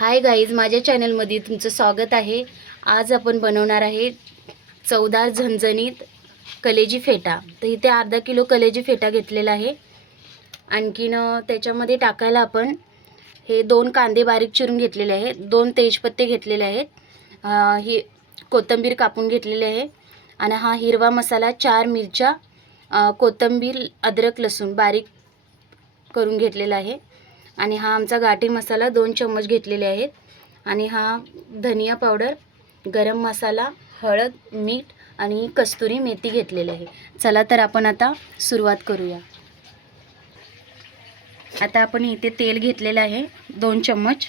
Hi guys, माझ्या चॅनलमध्ये तुमचं स्वागत आहे। आज आपण बनवणार आहे चवदार झणझणीत कलेजी फेटा। तर इथे अर्धा किलो कलेजी फेटा घेतलेला आहे। आणखीन त्याच्यामध्ये टाकायला आपण हे 2 कांदे बारीक चिरून घेतलेले आहेत, 2 तेजपत्ते घेतलेले आहेत, ही कोथिंबीर कापून घेतलेली आहे आणि हा हिरवा मसाला 4 मिरच्या, कोथिंबीर, अद्रक, लसूण बारीक करून घेतलेला आहे। आणि हा आमचा गाठी मसाला 2 चम्मच घेतलेले आहेत आणि हा धनिया पावडर, गरम मसाला, हळद, मीठ आणि कस्तुरी मेथी घेतलेली आहे। चला तर आपण आता सुरुवात करूया। आता आपण इथे तेल घेतलेलं आहे 2 चम्मच।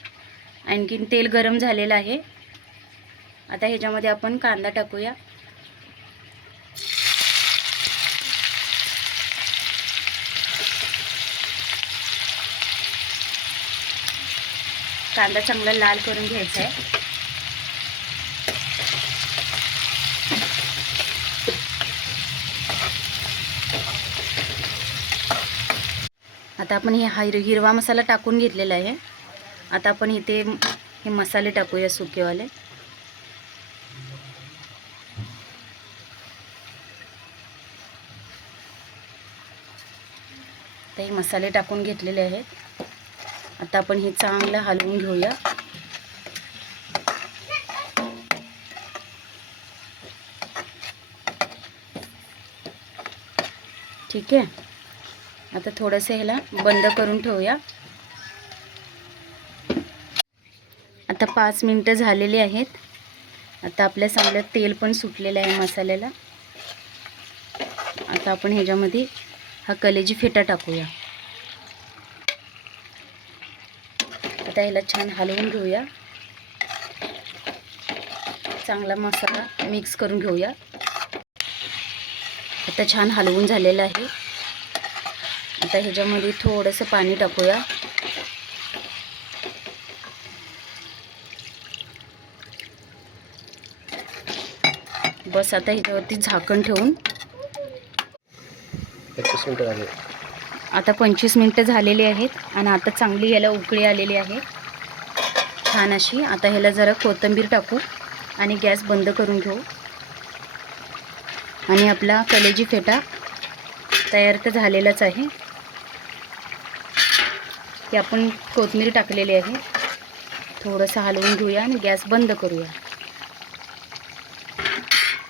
आणखीन तेल गरम झालेलं आहे। आता ह्याच्यामध्ये आपण कांदा टाकूया। कांदा चांगला लाल करून घ्यायचा आहे। आता आपण हिरवा मसाला टाकून घेतलेला आहे। आता आपण इथे हे मसाले टाकूया सुकेवाले। तर हे मसाले टाकून घेतलेले आहेत। आता आपण हे चांगलं हलवून घेऊया। ठीक आहे, आता थोडंसं ह्याला बंद करून ठेवूया। आता 5 मिनिटं झालेली आहेत। आता आपल्या चांगलं तेल पण सुटलेलं आहे मसाल्याला। आता आपण ह्याच्यामध्ये हा कलेजी फेटा टाकूया। आता ह्याला छान हलवून घेऊया। चांगला मसाला मिक्स करून घेऊया। आता छान हलवून झालेलं आहे। आता ह्याच्यामध्ये थोडंसं पाणी टाकूया। बस आता ह्याच्यावरती झाकण ठेवून 25 मिनिटं झाली। आता 25 मिनिटं झालेली आहेत आणि आता चांगली याला उकळी आलेली आहे छान अशी। आता ह्याला जरा कोथिंबीर टाकू आणि गॅस बंद करून घेऊ। आणि आपला कलेजी फेटा तयार तर झालेलाच आहे। की आपण कोथिंबीर टाकलेली आहे। थोडंसं हलवून घेऊया आणि गॅस बंद करूया।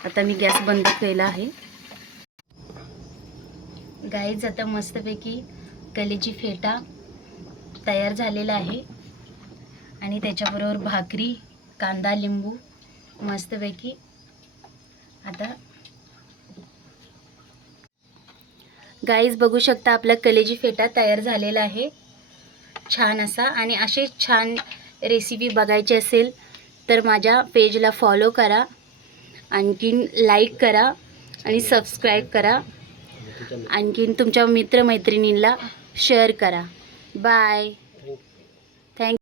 आता मी गॅस बंद केला आहे। गाईज, आता मस्तपैकी कलेजी फेटा तयार झालेला आहे आणि त्याच्याबरोबर भाकरी, कांदा, लिंबू मस्तपैकी। आता गाईज बघू शकता आपला कलेजी फेटा तयार झालेला आहे छान असा। आणि असे छान रेसिपी बघायची असेल तर माझ्या पेजला फॉलो करा, आणखीन लाईक करा आणि सबस्क्राईब करा, आणखीन तुमच्या मित्रमैत्रिणींना शेअर करा। Bye, thank you.